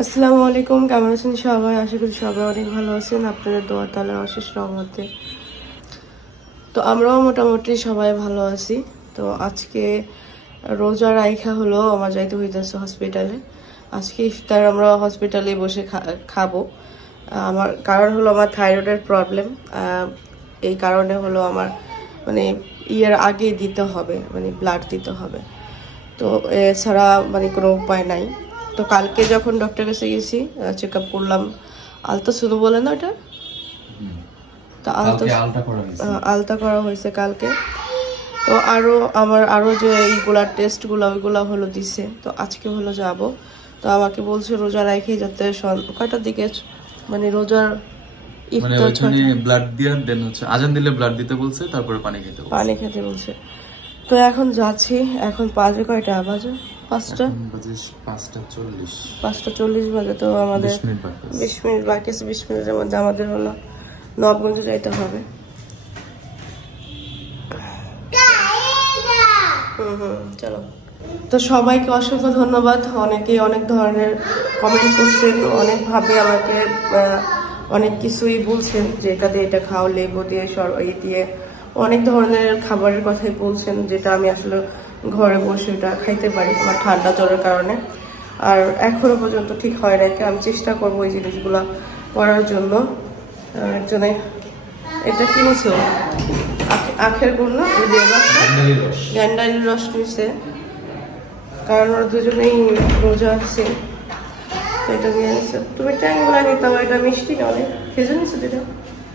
আসসালামু আলাইকুম, কেমন আছেন সবাই? আশা করি সবাই অনেক ভালো আছেন আপনাদের দোয়া তাআলার অশেষ রহমতে। তো আমরাও মোটামুটি সবাই ভালো আছি। তো আজকে রোজা রাইখা হলো আমার যাইতে হইতেছে হসপিটালে। আজকে ইফতার আমরা হসপিটালে বসে খাবো। আমার কারণ হলো আমার থাইরয়েডের প্রবলেম। এই কারণে হলো আমার মানে ইয়ার আগে দিতে হবে, মানে ব্লাড দিতে হবে। তো এছাড়া মানে কোনো উপায় নাই। তো কালকে যখন ডক্টর কাছে গেছি চেক আপ করলাম, আলট্রাসাউন্ড বলে না ওটা, তো আলতা করা হয়েছে কালকে। তো আরো যে এইগুলা টেস্টগুলো ওইগুলা হলো দিছে। তো আজকে হলো যাব। তো আমাকে বলছে রোজা রাখি যাতে কয়টার দিকে মানে রোজার ব্লাড দিয়ে দেন হচ্ছে আজান দিলে ব্লাড দিতে বলছে, তারপরে পানি খেতে বলছে। তো এখন যাচ্ছি। এখন বাজে কয়টা? বাজে 5:40 বাজে। তো আমাদের 20 মিনিট বাকি আছে। 20 মিনিটের মধ্যে আমাদের হলো নবগঞ্জে যাইতে হবে। চলো। তো সবাইকে অসংখ্য ধন্যবাদ। অনেকেই অনেক ধরনের কমেন্ট করছেন, অনেকভাবে আমাকে অনেক কিছুই বলছেন যে এটা খাও, লেবু দিয়ে দিয়ে অনেক ধরনের খাবারের কথাই বলছেন, যেটা আমি আসলে ঘরে বসে এটা খাইতে পারি আমার ঠান্ডা জ্বরের কারণে। আর এখনো পর্যন্ত ঠিক হয় না। আমি চেষ্টা করবো এই জিনিসগুলো করার জন্য। একজনে এটা কিনেছে আখের গুড় না, গ্যান্ডারির রস নিছে, কারণ ওরা দুজনেই রোজা আছে। এটা নিয়ে নিচ্ছে। তুমি ট্যাংগুলা নিতে হবে। এটা মিষ্টি না, অনেক খেজুর নিচ্ছে।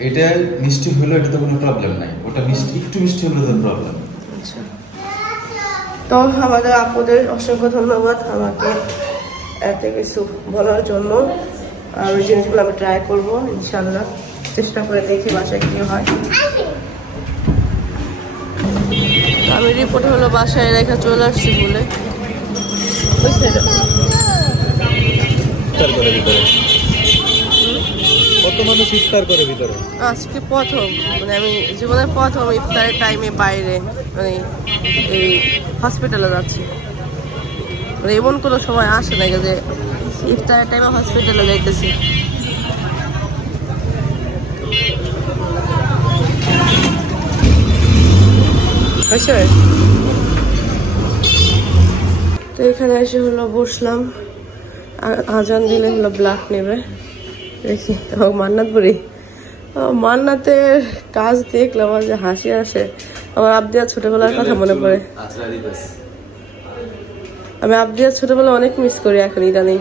এটা মিষ্টি হলো এটাতে কোনো প্রবলেম নাই, ওটা মিষ্টি একটু মিষ্টি হলো তো প্রবলেম। আচ্ছা। তো আমাদের আপুদের অসংখ্য ধন্যবাদ আমাকে এত কিছু বলার জন্য। আর ওই জিনিসগুলো আমি ট্রাই করবো ইনশাল্লাহ, চেষ্টা করে দেখি বাসায় কি হয়। আমি রিপোর্ট হলো বাসায় রেখা চলে আসছি বলে কত মানুষ ইফতার করে ভিতরে। আজকে প্রথম, মানে আমি জীবনের প্রথম ইফতারের টাইমে বাইরে মানে এই হসপিটালে যাচ্ছি। মানে এমন কোনো সময় আসে না যে ইফতারের টাইমে হসপিটালে যাইতেছি। তো এখানে এসে হলো বসলাম। আজান দিলে হলো ব্লাড নেবে। দেখি মান্নাতপুরি মান্নাতের কাজ দেখলাম যে হাসি আসে। আমার আবদিয়ার ছোটবেলার কথা মনে পড়ে। আমি আবদিয়ার ছোটবেলা অনেক মিস করি এখন ইদানিং।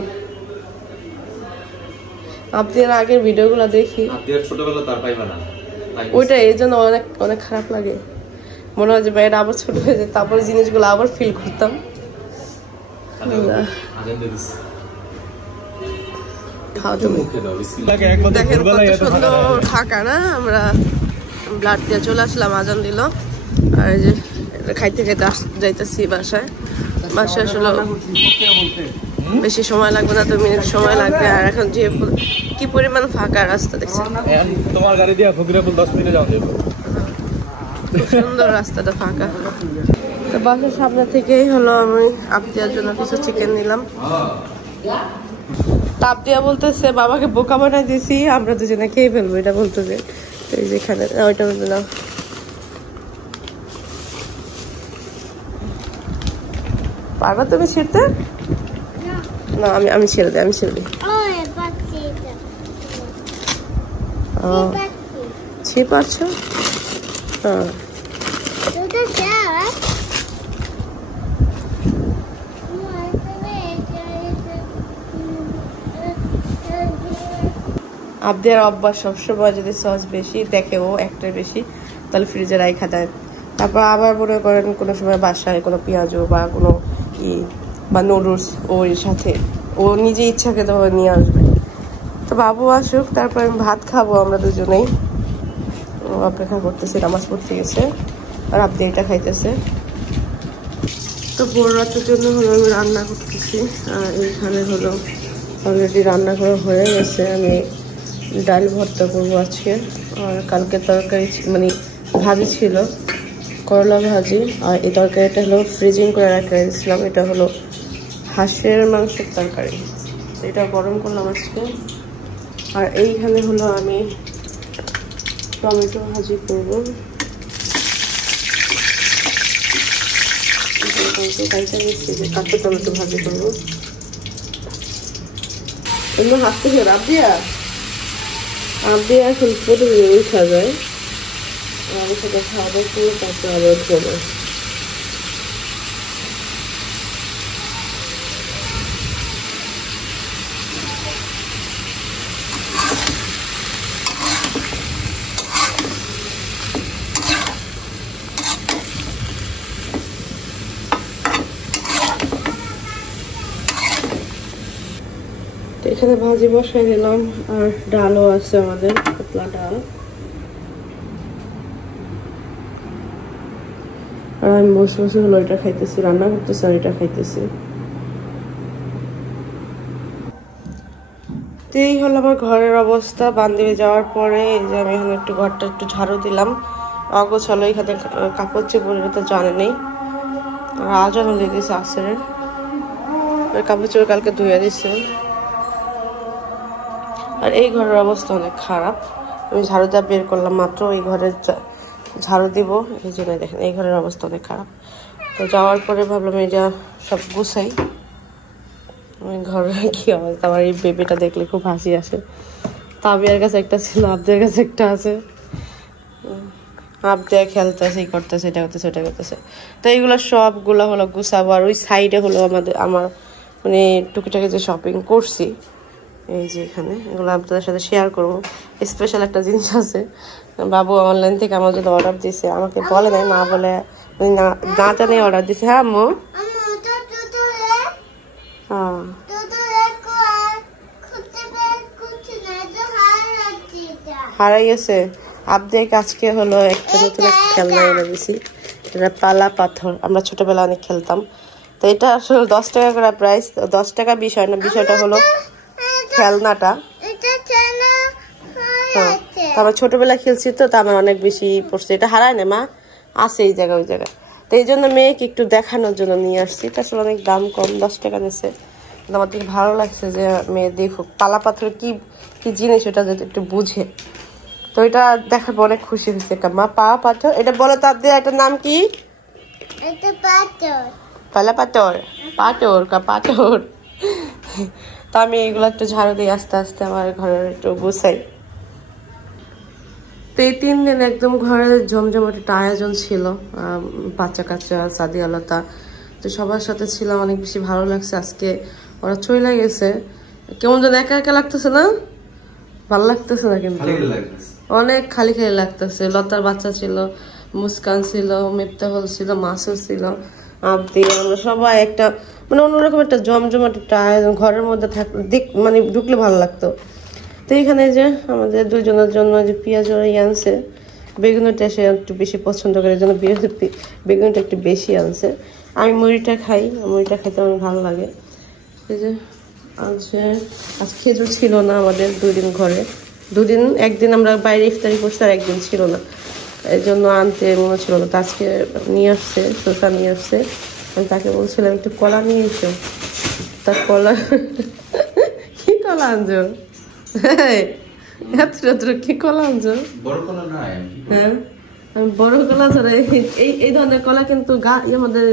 আবদিয়ার আগের ভিডিওগুলো দেখি, ওইটা এই জন্য অনেক অনেক খারাপ লাগে। মনে হয় যে এটা আবার ছোট হয়ে যায়, তারপরে জিনিসগুলো আবার ফিল করতাম। দেখেন কত সুন্দর ঢাকা না। আমরা ব্লাড দিয়ে চলে আসলাম, আজান দিল। আর এই যে খাইতে খাইতে যাইতেছি বাসায়। আসলে বেশি সময় লাগবে না, 2 মিনিট সময় লাগবে। আর এখন যে কি পরিমাণ ফাঁকা রাস্তা দেখছেন, তোমার গাড়ি দিয়ে ফকিরাপুর 10 মিনিটে যাও। সুন্দর রাস্তাটা ফাঁকা। তো বাসার সামনে থেকেই হলো আমি আবদিয়ার জন্য কিছু চিকেন নিলাম। তাপ দিয়া বলতেছে বাবাকে বোকা বানাই দিয়েছি, আমরা দুজনে খেয়ে ফেলবো এটা বলতেছে। তো এই যেখানে ওইটা বললাম। পারবা তুমি ছিঁড়তে? না আমি ছেড়ে দিই, আমি ছেড়ে দিই। ছিঁড়ে পারছো? হ্যাঁ। আবদিয়ার অভ্যাস সবসময় যদি সস বেশি দেখে ও একটার বেশি, তাহলে ফ্রিজে রাইখা দেয়। তারপর আবার মনে করেন কোনো সময় বাসায় কোনো পেঁয়াজু বা কোনো বা নুডলস ওর সাথে ও নিজে ইচ্ছাকে তো নিয়ে আসবে। তো বাবু আসুক, তারপর আমি ভাত খাবো আমরা দুজনেই। অপেক্ষা করতেছি, নামাজ পড়তে গেছে আর আবদিয়া এটা খাইতেছে। তো ভোর রাতের জন্য হলো আমি রান্না করতেছি। আর এইখানে হলো অলরেডি রান্না করা হয়ে গেছে। আমি ডাল ভর্তা করবো আজকে। আর কালকে তরকারি মানে ভাজি ছিল, করলা ভাজি। আর এই তরকারিটা হলো ফ্রিজিং করে রেখে দিয়েছিলাম। এটা হলো হাঁসের মাংসের তরকারি। এটা গরম করলাম আজকে। আর এইখানে হলো আমি টমেটো ভাজি করবো। কাঁচা টমেটো ভাজি করবো। এগুলো হাত থেকে রাব দিয়া এখন প্রতিদিন উঠা যায়। আমার সাথে খাওয়া দাওয়া করে তারপর আবার উঠবো। এখানে ভাজি বসাই দিলাম আর ডালও আছে আমাদের, পাতলা ডাল। আর আমি বসে বসে হলো এটা খাইতেছি, রান্না করতেছি আর এটা খাইতেছি। তো এই হলো আমার ঘরের অবস্থা। বান্ধবী যাওয়ার পরে এই যে আমি এখানে একটু ঘরটা একটু ঝাড়ু দিলাম। অগোছালো, এখানে কাপড় চোপড় তো জানে নেই। আর আজানও দিয়ে দিয়েছে আসরের। কাপড় চোপড় কালকে ধুয়ে দিচ্ছে। আর এই ঘরের অবস্থা অনেক খারাপ। আমি ঝাড়ুটা বের করলাম মাত্র, এই ঘরে ঝাড়ু দিব, এই জন্য দেখেন এই ঘরের অবস্থা অনেক খারাপ। তো যাওয়ার পরে ভাবলাম এটা সব গুছাই। আমি ঘরে কি অবস্থা, আমার এই বেবিটা দেখলে খুব হাসি আসে। তাবিয়ার কাছে একটা ছিল, আবদের কাছে একটা আছে। আবদে খেলতেছে, এই করতেছে, এটা করতেছে, ওটা করতেছে। তো এইগুলো সবগুলো হলো গুছাবো। আর ওই সাইডে হলো আমার মানে টুকিটাকি যে শপিং করছি, এই যে এখানে এগুলো আপনাদের সাথে শেয়ার করবো। স্পেশাল একটা জিনিস আছে, বাবু অনলাইন থেকে আমার জন্য অর্ডার দিয়েছে, আমাকে বলে নাই, না বলে না জানে অর্ডার দিয়েছে। হ্যাঁ আম্মু, হারাই গেছে। আপডেট আজকে হলো একটা নতুন একটা খেলনা এনে দিছি, এটা পালা পাথর। আমরা ছোটবেলা অনেক খেলতাম। তো এটা আসলে 10 টাকা করে প্রাইস। 10 টাকা বিষয় না, বিষয়টা হলো খেলনাটা। হ্যাঁ, আমরা ছোটবেলা খেলছি তো, তা আমার অনেক বেশি পড়ছে। এটা হারায় না মা, আছে এই জায়গায় ওই জায়গায়। তো এই জন্য মেয়েকে একটু দেখানোর জন্য নিয়ে আসছি। এটা আসলে অনেক দাম কম, 10 টাকা নিচ্ছে। আমার দেখে ভালো লাগছে যে মেয়ে দেখুক পালা পাথর কি কি জিনিস, ওটা যাতে একটু বুঝে। তো এটা দেখার পর অনেক খুশি হয়েছে। মা পাওয়া পাথর, এটা বলো তার দিয়ে এটার নাম কি? পালা পাথর, পাথর পাথর। তো আমি এগুলো একটু ঝাড়ু দিই আস্তে আস্তে, আমার ঘরের একটু গুছাই। তো এই 3 দিন একদম ঘরে জমজমাট একটা আয়োজন ছিল। বাচ্চা কাচ্চা, সাদি আলতা, তো সবার সাথে ছিলাম, অনেক বেশি ভালো লাগছে। আজকে ওরা চলে গেছে, কেমন যেন একা একা লাগতেছে না? ভালো লাগতেছে না, কিন্তু অনেক খালি খালি লাগতেছে। লতার বাচ্চা ছিল, মুস্কান ছিল, মেপ্তাহল ছিল, মাসুর ছিল, আবদি, আমরা সবাই একটা মানে অন্যরকম একটা জমজমাট একটা আয়োজন। ঘরের মধ্যে মানে ঢুকলে ভালো লাগতো। তো এখানে যে আমাদের দুজনের জন্য যে পেঁয়াজ আনছে, বেগুনটা সে একটু বেশি পছন্দ করে, এই জন্য বেগুনটা একটু বেশি আনছে। আমি মুড়িটা খাই, মুড়িটা খেতে আমার ভালো লাগে। এই যে আনছে। আজ খেজুর ছিল না আমাদের 2 দিন ঘরে, 2 দিন, একদিন আমরা বাইরে ইফতারি করছি আর একদিন ছিল না, এই জন্য আনতে মনে ছিল না। তো আজকে নিয়ে আসছে, শসা নিয়ে আসছে। আমি তাকে বলছিলাম একটু কলা নিয়ে এসো, তার কলা কি কলা আনছো? কি কলা আনছো? হ্যাঁ, আমি বড় কলা ছাড়া এই ধরনের কলা কিন্তু আমাদের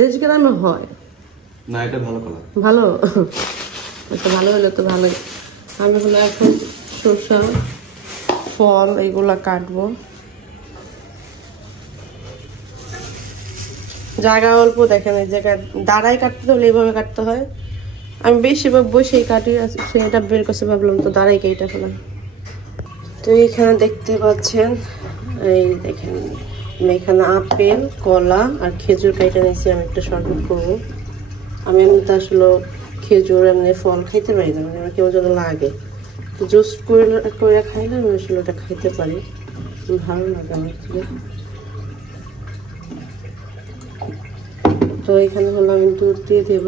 দেশ গ্রামে হয় না। এটা ভালো কলা, ভালো। আচ্ছা, ভালো হলে তো ভালোই। আমি হলো এখন শসা, ফল এইগুলা কাটবো। জায়গা অল্প, দেখেন এই জায়গায় দাঁড়াই কাটতে হলে এইভাবে কাটতে হয়। আমি বেশিরভাগ বসেই কাটি, সেটা বের করতে ভাবলাম তো দাঁড়াই কেটে ফেলাম। তো এইখানে দেখতে পাচ্ছেন, এই দেখেন আমি এখানে আপেল, কলা আর খেজুর কেটে নিয়েছি। আমি একটা শরবত করবো। আমি এমনি তো আসলে খেজুর এমনি ফল খাইতে পারি না, মানে কেউ যেন লাগে, জুস করে খাইলে আমি আসলে ওটা খাইতে পারি, ভালো লাগে আমার থেকে। তো এখানে হলো আমি দুধ দিয়ে দেব।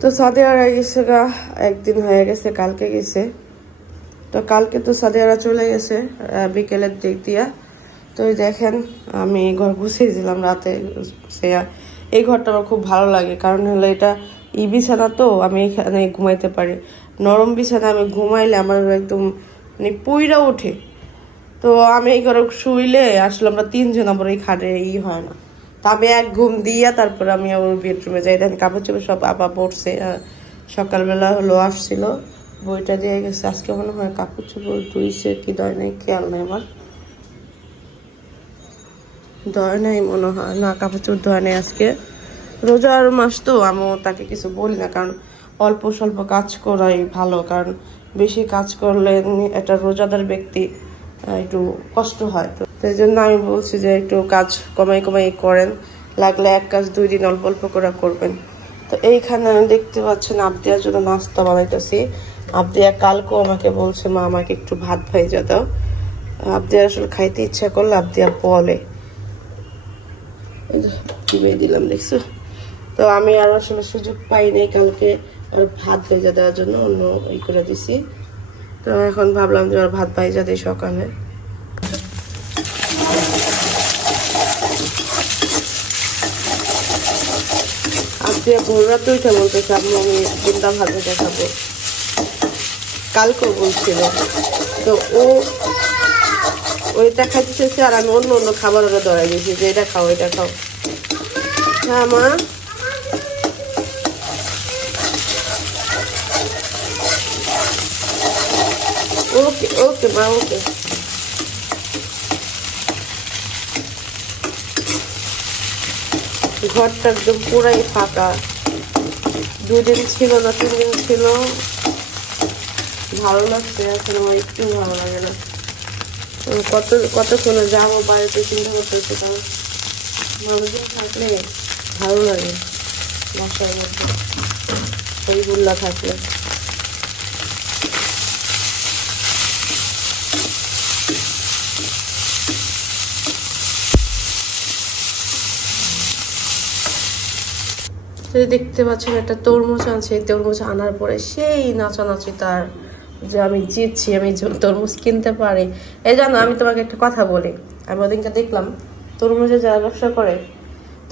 তো সৌদি আরব গেছে গা, একদিন হয়ে গেছে, কালকে গেছে। তো কালকে তো সৌদি আরব চলে গেছে বিকেলের দিক দিয়া। তো দেখেন আমি ঘর গুছিয়েছিলাম রাতে। এই ঘরটা আমার খুব ভালো লাগে, কারণ হলো এটা বিছানা, তো আমি এখানে ঘুমাইতে পারি। নরম বিছানা আমি ঘুমাইলে আমার একদম মানে পুইরা ওঠে। তো আমি এই ঘরে শুইলে আসলে আমরা 3 জন আবার এই খাটে হয় না। তো আমি এক ঘুম দিয়া তারপর আমি ওর বেডরুমে যাই। দেখেন কাপড় চোপড় সব আপা পড়ছে। সকালবেলা হলো আসছিল, বইটা দিয়ে গেছে। আজকে মনে হয় কাপড় চোপড় ধুইছে কি ধয় নাই, খেয়াল নেই আমার, ধয় নাই মনে হয়, না কাপড় চোপড় ধয় নাই আজকে। রোজার মাস তো আমি তাকে কিছু বলি না, কারণ অল্প স্বল্প কাজ করাই ভালো, কারণ বেশি কাজ করলে একটা রোজাদার ব্যক্তি একটু কষ্ট হয়। তো সেই জন্য আমি বলছি যে একটু কাজ কমাই কমাই করেন, লাগলে এক কাজ 2 দিন অল্প অল্প করে করবেন। তো এইখানে আমি দেখতে পাচ্ছেন আবদিয়ার জন্য নাস্তা বানাইতেছি। আবদিয়া কালকেও আমাকে বলছে মা আমাকে একটু ভাত ভাইজা দাও। আবদিয়ার আসলে খাইতে ইচ্ছা করলে আবদিয়া বলে, দিলাম দেখছো। তো আমি আর আসলে সুযোগ পাই নাই কালকে আর ভাত ভাইজা দেওয়ার জন্য, অন্য করে দিছি। তো এখন ভাবলাম যে আর ভাত ভাইজা দিই সকালে। আজকে ভোর রাতে উঠে বলতেছে আমি ডিমটা ভাত ভেজে খাবো, কালকেও বলছিল। তো ওইটা খাইতেছে আর আমি অন্য অন্য খাবার ওরা ধরাই দিয়েছি যে এটা খাও এটা খাও। হ্যাঁ মা, ওকে ওকে মা ওকে। ঘরটা একদম পুরাই ফাঁকা, 2 দিন ছিল না 3 দিন ছিল, ভালো লাগছে। এখন আমার একটু ভালো লাগে না। কতক্ষণে যাবো বাড়িতে চিন্তা করতেছি, কারণ মানুষজন থাকলে ভালো লাগে বাসার মধ্যে, হইহুল্লা থাকলে। দেখতে পাচ্ছেন একটা তরমুজ আনছে, তরমুজ আনার পরে সেই নাচানাচি তার যে আমি জিতছি, আমি তরমুজ কিনতে পারি। এই জানো আমি তোমাকে একটা কথা বলি, আমি ওদিনকে দেখলাম তরমুজে যারা ব্যবসা করে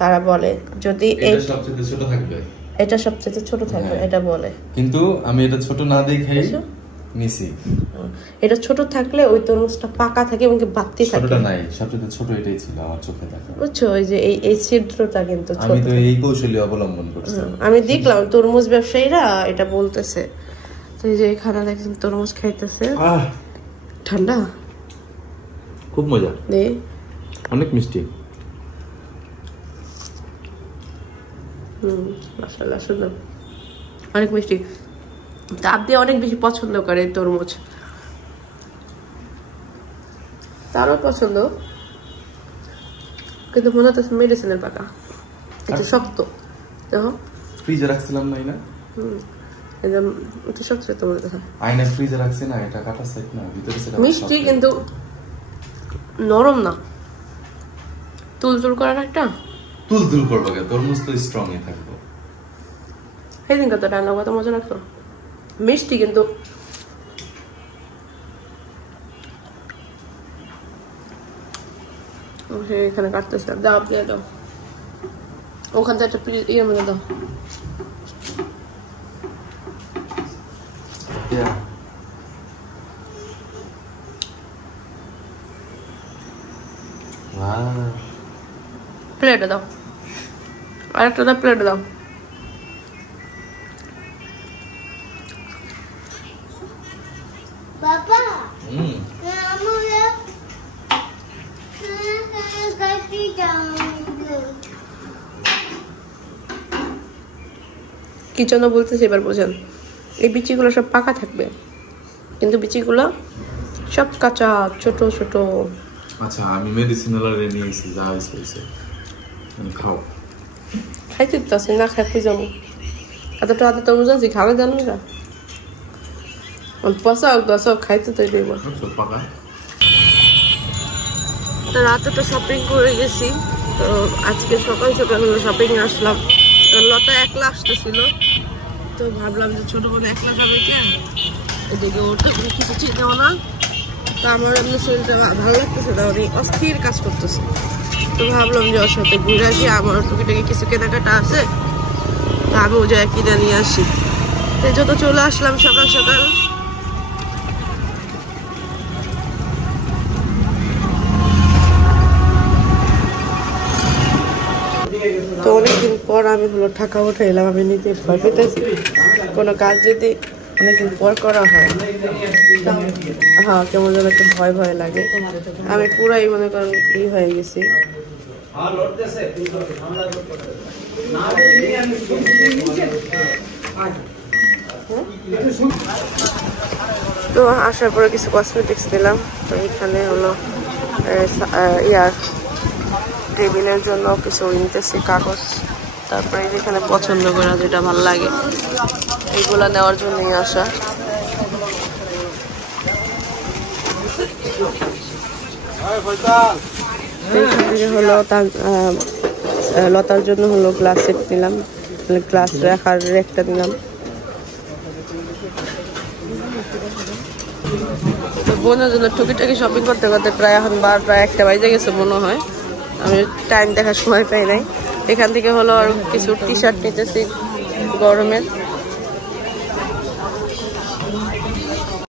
তারা বলে যদি এটা সবচেয়ে ছোট থাকবে, এটা সবচেয়ে ছোট থাকবে, এটা বলে। কিন্তু আমি এটা ছোট না দেখাই নিছি। এটা ছোট থাকলে ওই তরমুজটা পাকা থাকে এবং বাড়তি থাকে। ছোটটা নাই, সবচেয়ে ছোট এটাই ছিল আমার চোখে দেখা। বুঝছো, ওই যে এই ছিদ্রটা কিন্তু ছোট। আমি তো এই কৌশলী অবলম্বন করছি। আমি দেখলাম তরমুজ ব্যবসায়ীরা এটা বলতেছে। তো এই যে এখানে দেখছেন তরমুজ খাইতেছে, ঠান্ডা, খুব মজা, অনেক মিষ্টি। মাশাআল্লাহ সুন্দর, অনেক মিষ্টি। আবদি অনেক বেশি পছন্দ করে তরমুজ, তারও পছন্দ, কিন্তু মনে হচ্ছে মেডিসিনের পাকা, একটু শক্ত। দেখো ফ্রিজে রাখছিলাম নাই না, একদম একটু শক্ত শক্ত মনে হয়। আয়না ফ্রিজে রাখছি না, এটা কাটা সাইড না, ভিতরে সেটা মিষ্টি কিন্তু নরম না, তুলতুল করার একটা তুলতুল করবে, তরমুজ তো স্ট্রংই থাকবে। সেদিন কত ডায়লগ কত মজা লাগতো, মিষ্টি কিন্তু এখানে কাটতেছে। দাও দিয়ে দাও, ওখান থেকে একটা ইয়ের মধ্যে দাও। প্লেটে দাও, আরেকটা দাও, প্লেটে দাও। বাবা কি জন্য বলতেছি এবার বোঝেন। এই বিচিগুলো সব পাকা থাকবে, কিন্তু বিচিগুলো সব কাঁচা, ছোট ছোট। আচ্ছা আমি মেডিসিনাল নিয়েছি, যা হয়েছে খাও। খাইতে তো আছে না, খাইতে যাবো এতটা আদা তরমুজ আছে, খাবে জানো না পচা খাইতে তো দেবো। রাতে তো শপিং করে গেছি, তো আজকে সকাল সকাল শপিং আসলাম। তো লতা একলা আসতেছিল, তো ভাবলাম যে ছোট বোন একলা যাবে কেন, এদিকে ওর তো কিছু চিনেও না, তো আমার এমনি শরীরটা ভালো লাগতেছে না, অনেক অস্থির কাজ করতেছে। তো ভাবলাম যে ওর সাথে ঘুরে আসি, আমার টুকিটাকি কিছু কেনাকাটা আছে, তো আমিও যাই কিনে নিয়ে আসি। যত চলে আসলাম সকাল সকাল। তো অনেকদিন পর আমি হলো টাকা উঠাইলাম, আমি নিজে ভয় পেতেছি কোনো কাজ যদি অনেকদিন পর করা হয়, হ্যাঁ কেমন যেন একটু ভয় ভয় লাগে। আমি পুরাই মনে করেন ই হয়ে গেছি। তো আসার পরে কিছু কসমেটিক্স নিলাম। তো এখানে হলো ইয়ার টেবিলের জন্য কিছু নিতেছি কাগজ, তারপরে যেখানে পছন্দ করা যেটা ভালো লাগে এইগুলা নেওয়ার জন্যই আসা। এখান থেকে হলো লতার জন্য হলো গ্লাস সেট নিলাম, গ্লাস রাখার রেকটা নিলাম। তো বোনের জন্য টুকিটাকি শপিং করতে করতে প্রায় এখন 12-1টা বাজে গেছে মনে হয়, আমি টাইম দেখার সময় পাই নাই। এখান থেকে হলো আর কিছু টি শার্ট নিতেছি গরমের।